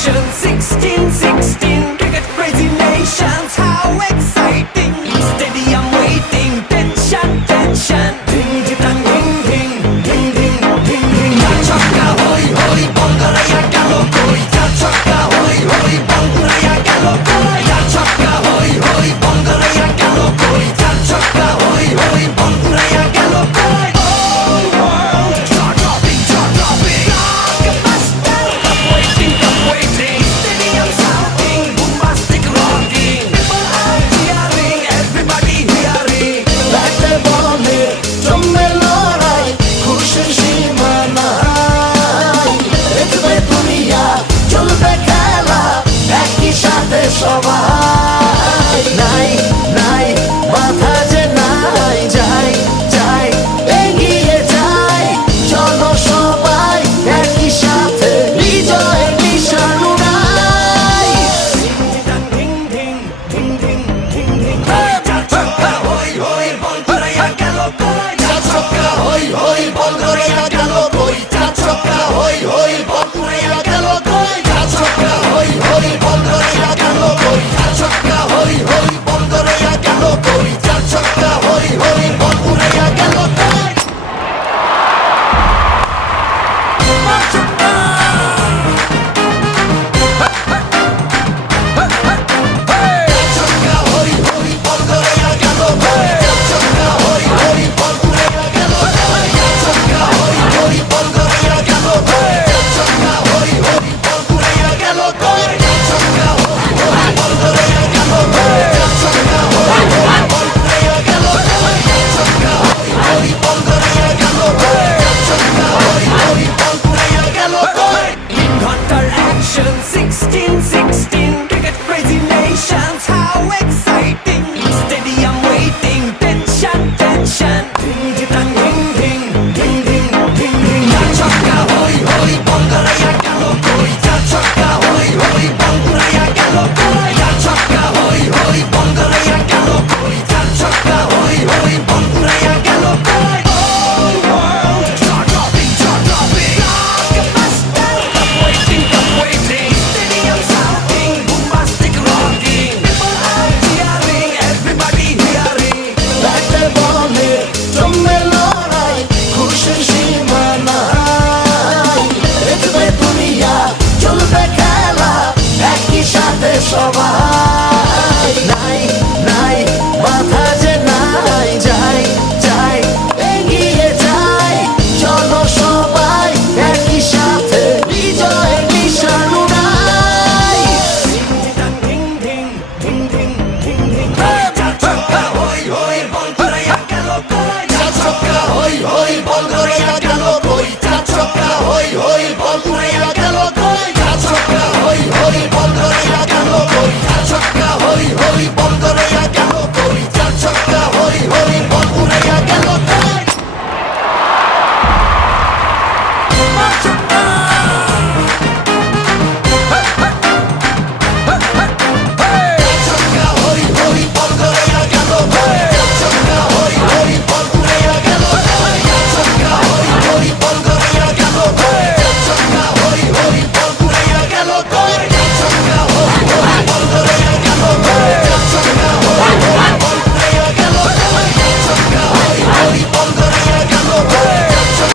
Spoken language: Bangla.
nation, 16, cricket crazy nations, how exciting! Stadium waiting, tension, ding ding ding ding ding ding ding ding. Chaka hoy hoy, Bongaraya galo koi. Chaka hoy hoy, Bongaraya galo koi. Chaka hoy hoy, Bongaraya galo koi. Chaka hoy hoy, Bongaraya galo koi. Oh world, jaw dropping, blockbuster. Cup waiting, stadium shouting, bombastic rocking. People are cheering, everybody hearing. ব্যাটে বলে জমে লড়াই, খুশির সীমা নাই। দেখবে দুনিয়া, চলবে খেলা, একই সাথে সবাই।